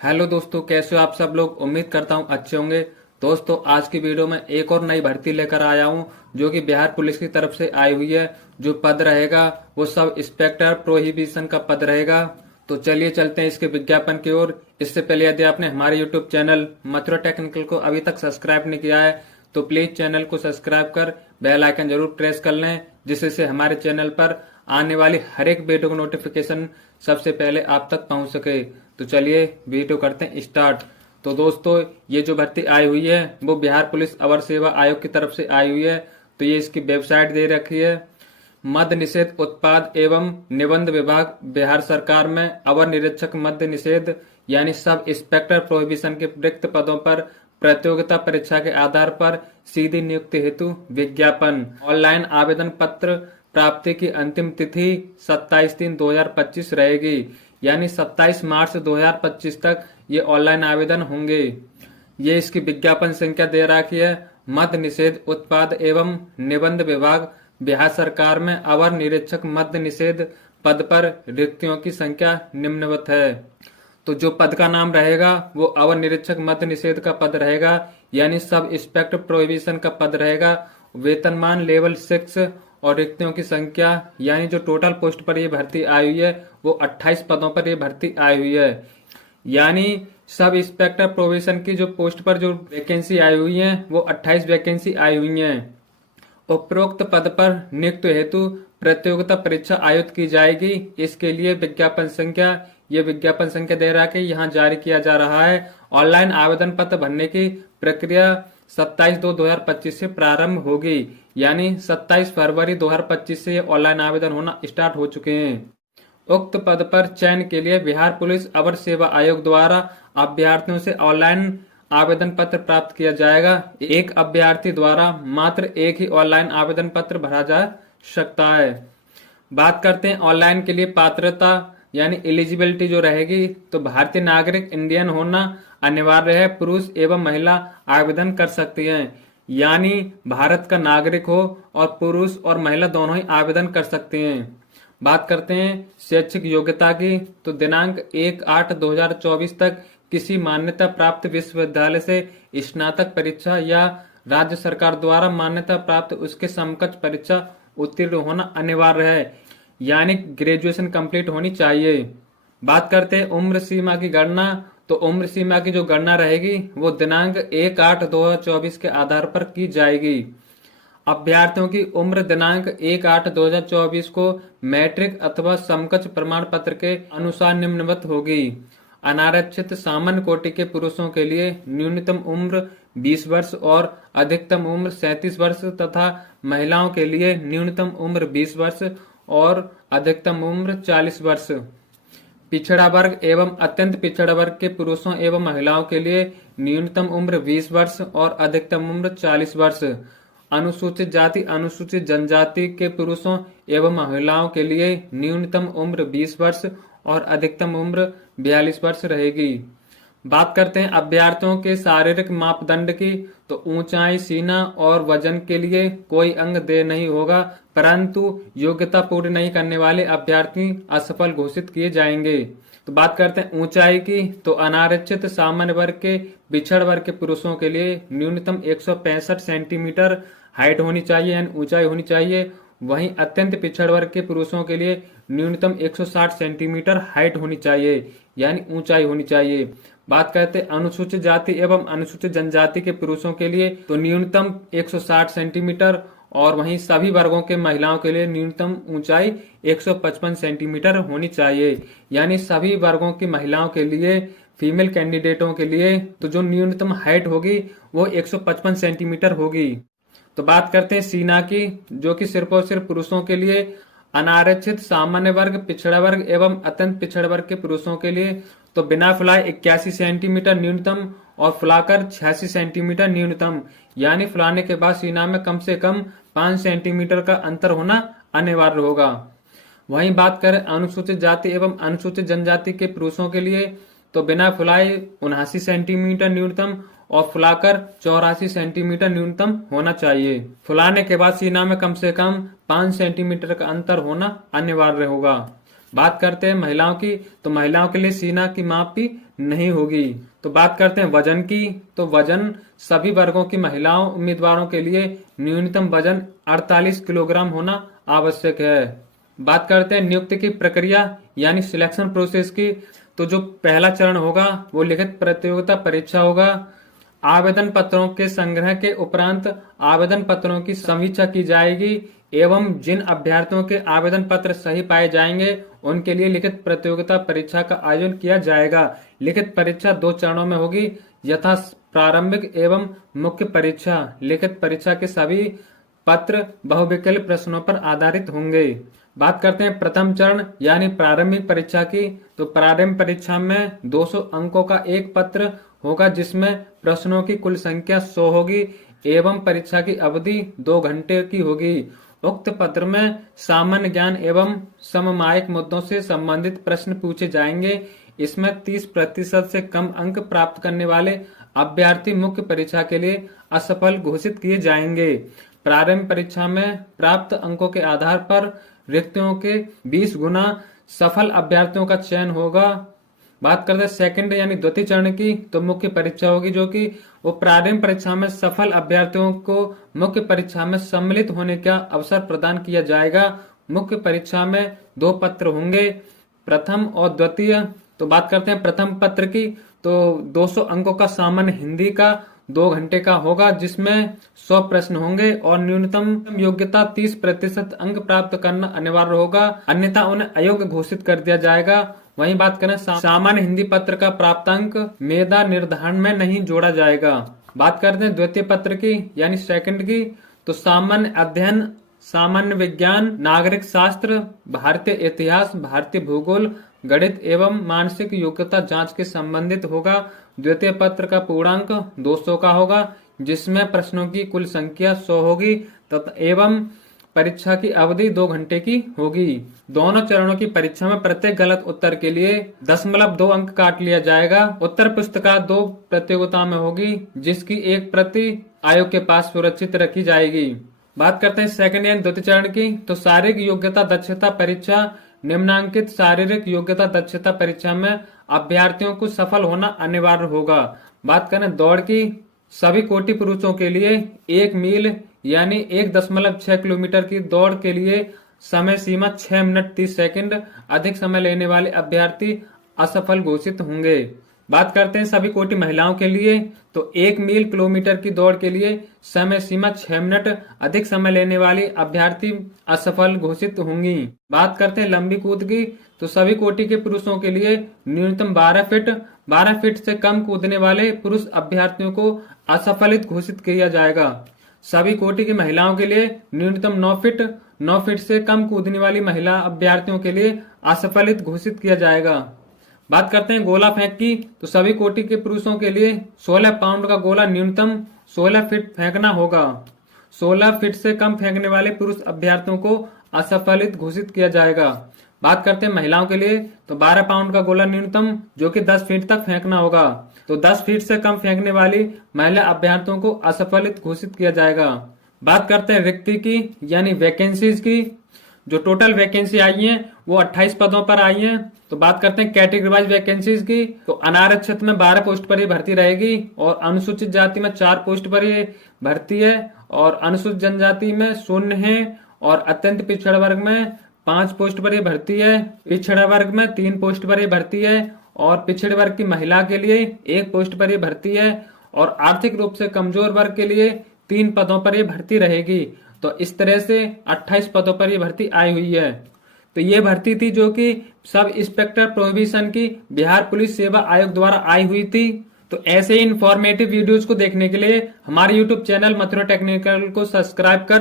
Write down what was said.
Hello दोस्तों, कैसे हो आप सब लोग। उम्मीद करता हूँ अच्छे होंगे। दोस्तों, आज की वीडियो में एक और नई भर्ती लेकर आया हूँ जो कि बिहार पुलिस की तरफ से आई हुई है। जो पद रहेगा वो सब इंस्पेक्टर प्रोहिबिशन का पद रहेगा। तो चलिए चलते हैं इसके विज्ञापन की ओर। इससे पहले यदि आपने हमारे यूट्यूब चैनल मथुरा टेक्निकल को अभी तक सब्सक्राइब नहीं किया है तो प्लीज चैनल को सब्सक्राइब कर बेल आइकन जरूर प्रेस कर लें, जिससे हमारे चैनल पर आने वाली हर एक वीडियो का नोटिफिकेशन सबसे पहले आप तक पहुंच सके। तो चलिए वीडियो करते हैं स्टार्ट। तो दोस्तों, ये जो भर्ती आई हुई है वो बिहार पुलिस अवर सेवा आयोग की तरफ से आई हुई है। तो ये इसकी वेबसाइट दे रखी है। मद्य निषेध उत्पाद एवं निबंध विभाग बिहार सरकार में अवर निरीक्षक मद्य निषेध यानी सब इंस्पेक्टर प्रोहिबिशन के रिक्त पदों पर प्रतियोगिता परीक्षा के आधार पर सीधी नियुक्ति हेतु विज्ञापन। ऑनलाइन आवेदन पत्र प्राप्ति की अंतिम तिथि 27/3/2025 रहेगी, यानी 27 मार्च 2025 तक ये ऑनलाइन आवेदन होंगे। ये इसकी विज्ञापन संख्या दे रखी है। मद्य निषेध उत्पाद एवं निबंध विभाग बिहार सरकार में अवर निरीक्षक मद्य निषेध पद पर रिक्तियों की संख्या निम्नवत है। तो जो पद का नाम रहेगा वो अवर निरीक्षक मद्य निषेध का पद रहेगा, यानी सब इंस्पेक्टर प्रोहिबिशन का पद रहेगा। वेतनमान लेवल 6 और रिक्तियों की संख्या यानी जो टोटल पोस्ट पर ये भर्ती आई हुई है वो 28 पदों पर ये भर्ती आई हुई है। यानी सब इंस्पेक्टर प्रोविजन की जो पोस्ट पर जो वैकेंसी आई हुई है वो 28 वैकेंसी आई हुई है। उपरोक्त पद पर नियुक्ति हेतु प्रतियोगिता परीक्षा आयोजित की जाएगी। इसके लिए विज्ञापन संख्या दे रहा है कि यहाँ जारी किया जा रहा है। ऑनलाइन आवेदन पत्र भरने की प्रक्रिया 27/2/2025 से प्रारंभ होगी, यानी 27 फरवरी 2025 से ये ऑनलाइन आवेदन होना स्टार्ट हो चुके हैं। उक्त पद पर चयन के लिए बिहार पुलिस अवर सेवा आयोग द्वारा अभ्यर्थियों से ऑनलाइन आवेदन पत्र प्राप्त किया जाएगा। एक अभ्यर्थी द्वारा मात्र एक ही ऑनलाइन आवेदन पत्र भरा जा सकता है। बात करते हैं ऑनलाइन के लिए पात्रता यानी एलिजिबिलिटी जो रहेगी, तो भारतीय नागरिक इंडियन होना अनिवार्य है। पुरुष एवं महिला आवेदन कर सकती हैं, यानी भारत का नागरिक हो और पुरुष और महिला दोनों ही आवेदन कर सकते हैं। बात करते हैं शैक्षिक योग्यता की, तो दिनांक 1/8/2024 तक किसी मान्यता प्राप्त विश्वविद्यालय से स्नातक परीक्षा या राज्य सरकार द्वारा मान्यता प्राप्त उसके समकक्ष परीक्षा उत्तीर्ण होना अनिवार्य है, यानी ग्रेजुएशन कंप्लीट होनी चाहिए। बात करते हैं उम्र सीमा की गणना, तो उम्र सीमा की जो गणना रहेगी वो दिनांक 1/8/2024 के आधार पर की जाएगी। अभ्यर्थियों की उम्र दिनांक 1/8/2024 को मैट्रिक अथवा समकक्ष प्रमाण पत्र के अनुसार निम्नवत होगी। अनारक्षित सामान्य कोटि के पुरुषों के लिए न्यूनतम उम्र 20 वर्ष और अधिकतम उम्र 37 वर्ष तथा महिलाओं के लिए न्यूनतम उम्र 20 वर्ष और अधिकतम उम्र 40 वर्ष। पिछड़ा वर्ग एवं अत्यंत पिछड़ा वर्ग के पुरुषों एवं महिलाओं के लिए न्यूनतम उम्र 20 वर्ष और अधिकतम उम्र 40 वर्ष। अनुसूचित जाति अनुसूचित जनजाति के पुरुषों एवं महिलाओं के लिए न्यूनतम उम्र 20 वर्ष और अधिकतम उम्र 42 वर्ष रहेगी। बात करते हैं अभ्यर्थियों के शारीरिक मापदंड की, तो ऊंचाई, सीना और वजन के लिए कोई अंग देय नहीं होगा, परंतु योग्यता पूरी नहीं करने वाले अभ्यर्थी असफल घोषित किए जाएंगे। तो बात करते हैं ऊंचाई की, तो अनारक्षित सामान्य वर्ग के पिछड़ वर्ग के पुरुषों के लिए न्यूनतम 165 सेंटीमीटर हाइट होनी चाहिए यानी ऊंचाई होनी चाहिए। वहीं अत्यंत पिछड़ वर्ग के पुरुषों के लिए न्यूनतम 160 सेंटीमीटर हाइट होनी चाहिए यानी ऊंचाई होनी चाहिए। बात करते हैं अनुसूचित जाति एवं अनुसूचित जनजाति के पुरुषों के लिए, तो न्यूनतम 160 सेंटीमीटर और वहीं सभी वर्गों के महिलाओं के लिए न्यूनतम ऊंचाई 155 सेंटीमीटर होनी चाहिए, यानी सभी वर्गों की महिलाओं के लिए फीमेल कैंडिडेटों के लिए तो जो न्यूनतम हाइट होगी वो 155 सेंटीमीटर होगी। तो बात करते हैं सीना की, जो कि सिर्फ और सिर्फ पुरुषों के लिए अनारक्षित सामान्य वर्ग, पिछड़ा वर्ग एवं अत्यंत पिछड़ा वर्ग के पुरुषों के लिए तो बिना फुलाए 81 सेंटीमीटर न्यूनतम और फुलाकर 86 सेंटीमीटर न्यूनतम, यानी फुलाने के बाद सीना में कम से कम 5 सेंटीमीटर का अंतर होना अनिवार्य होगा। वहीं बात करें अनुसूचित जाति एवं अनुसूचित जनजाति के पुरुषों के लिए, तो बिना फुलाए 79 सेंटीमीटर न्यूनतम और फुलाकर 84 सेंटीमीटर न्यूनतम होना चाहिए। फुलाने के बाद सीना में कम से कम 5 सेंटीमीटर का अंतर होना अनिवार्य होगा। बात करते हैं महिलाओं की, तो महिलाओं के लिए सीना की माप भी नहीं होगी। तो बात करते हैं वजन की। तो वजन सभी वर्गों की महिलाओं उम्मीदवारों के लिए न्यूनतम वजन 48 किलोग्राम होना आवश्यक है। बात करते हैं नियुक्ति की प्रक्रिया यानी सिलेक्शन प्रोसेस की। तो जो पहला चरण होगा वो लिखित प्रतियोगिता परीक्षा होगा। आवेदन पत्रों के संग्रह के उपरांत आवेदन पत्रों की समीक्षा की जाएगी एवं जिन अभ्यर्थियों के आवेदन पत्र सही पाए जाएंगे उनके लिए लिखित प्रतियोगिता परीक्षा का आयोजन किया जाएगा। लिखित परीक्षा 2 चरणों में होगी, यथा प्रारंभिक एवं मुख्य परीक्षा। लिखित परीक्षा के सभी पत्र बहुविकल्प प्रश्नों पर आधारित होंगे। बात करते हैं प्रथम चरण यानी प्रारंभिक परीक्षा की। तो प्रारंभिक परीक्षा में 200 अंकों का एक पत्र होगा जिसमें प्रश्नों की कुल संख्या 100 होगी एवं परीक्षा की अवधि 2 घंटे की होगी। उक्त पत्र में सामान्य ज्ञान एवं समसामयिक मुद्दों से संबंधित प्रश्न पूछे जाएंगे। इसमें 30% से कम अंक प्राप्त करने वाले अभ्यर्थी मुख्य परीक्षा के लिए असफल घोषित किए जाएंगे। प्रारंभिक परीक्षा में प्राप्त अंकों के आधार पर रिक्तियों के 20 गुना सफल अभ्यर्थियों का चयन होगा। बात करते हैं सेकंड यानी द्वितीय चरण की। तो मुख्य परीक्षा होगी जो कि वो प्रारंभिक परीक्षा में सफल अभ्यर्थियों को मुख्य परीक्षा में सम्मिलित होने का अवसर प्रदान किया जाएगा। मुख्य परीक्षा में 2 पत्र होंगे, प्रथम और द्वितीय। तो बात करते हैं प्रथम पत्र की। तो 200 अंकों का सामान्य हिंदी का 2 घंटे का होगा जिसमें 100 प्रश्न होंगे और न्यूनतम योग्यता 30% अंक प्राप्त करना अनिवार्य होगा, अन्यथा उन्हें अयोग्य घोषित कर दिया जाएगा। वहीं बात करें सामान्य हिंदी पत्र का प्राप्तांक मेधा निर्धारण में नहीं जोड़ा जाएगा। बात करते हैं द्वितीय पत्र की यानी सेकंड की। तो सामान्य अध्ययन, सामान्य विज्ञान, नागरिक शास्त्र, भारतीय इतिहास, भारतीय भूगोल, गणित एवं मानसिक योग्यता जांच के संबंधित होगा। द्वितीय पत्र का पूर्णांक 200 का होगा जिसमें प्रश्नों की कुल संख्या 100 होगी तथा एवं परीक्षा की अवधि 2 घंटे की होगी। दोनों चरणों की परीक्षा में प्रत्येक गलत उत्तर के लिए 0.2 अंक काट लिया जाएगा। उत्तर पुस्तिका 2 प्रतियोगिता में होगी जिसकी एक प्रति आयोग के पास सुरक्षित रखी जाएगी। बात करते हैं सेकंड यानी द्वितीय चरण की। तो शारीरिक योग्यता दक्षता परीक्षा। निम्नांकित शारीरिक योग्यता दक्षता परीक्षा में अभ्यर्थियों को सफल होना अनिवार्य होगा। बात करें दौड़ की। सभी कोटि पुरुषों के लिए 1 मील यानी 1.6 किलोमीटर की दौड़ के लिए समय सीमा 6 मिनट 30 सेकंड, अधिक समय लेने वाले अभ्यर्थी असफल घोषित होंगे। बात करते हैं सभी कोटि महिलाओं के लिए। तो 1 मील किलोमीटर की दौड़ के लिए समय सीमा 6 मिनट, अधिक समय लेने वाली अभ्यर्थी असफल घोषित होंगी। बात करते हैं लंबी कूद की। तो सभी कोटि के पुरुषों के लिए न्यूनतम 12 फीट से कम कूदने वाले पुरुष अभ्यर्थियों को असफलित घोषित किया जाएगा। सभी कोटि की महिलाओं के लिए न्यूनतम 9 फीट से कम कूदने वाली महिला अभ्यर्थियों के लिए असफलित घोषित किया जाएगा। बात करते हैं गोला फेंक की। तो सभी कोटि के पुरुषों के लिए 16 पाउंड का गोला न्यूनतम 16 फीट फेंकना होगा। 16 फीट से कम फेंकने वाले पुरुष अभ्यर्थियों को असफलित घोषित किया जाएगा। बात करते हैं महिलाओं के लिए। तो 12 पाउंड का गोला न्यूनतम जो कि 10 फीट तक फेंकना होगा। तो 10 फीट से कम फेंकने वाली महिला अभ्यर्थियों को असफलित घोषित किया जाएगा। बात करते हैं रिक्ति की यानी वैकेंसीज की। जो टोटल वैकेंसी आई है वो 28 पदों पर आई है। तो बात करते हैं कैटेगरी वाइज वैकेंसीज की। तो अनारक्षित में 12 पोस्ट पर ही भर्ती रहेगी और अनुसूचित जाति में 4 पोस्ट पर ही भर्ती है और अनुसूचित जनजाति में 0 है और अत्यंत पिछड़ा वर्ग में 5 पोस्ट पर ही भर्ती है। पिछड़ा वर्ग में 3 पोस्ट पर ही भर्ती है और पिछड़े वर्ग की महिला के लिए 1 पोस्ट पर ही भर्ती है और आर्थिक रूप से कमजोर वर्ग के लिए 3 पदों पर ही भर्ती रहेगी। तो इस तरह से 28 पदों पर ये भर्ती आई हुई है। तो ये भर्ती थी जो कि सब इंस्पेक्टर प्रोहिबिशन की बिहार पुलिस सेवा आयोग द्वारा आई हुई थी। तो ऐसे ही इंफॉर्मेटिव वीडियोज को देखने के लिए हमारे यूट्यूब चैनल मथुरा टेक्निकल को सब्सक्राइब कर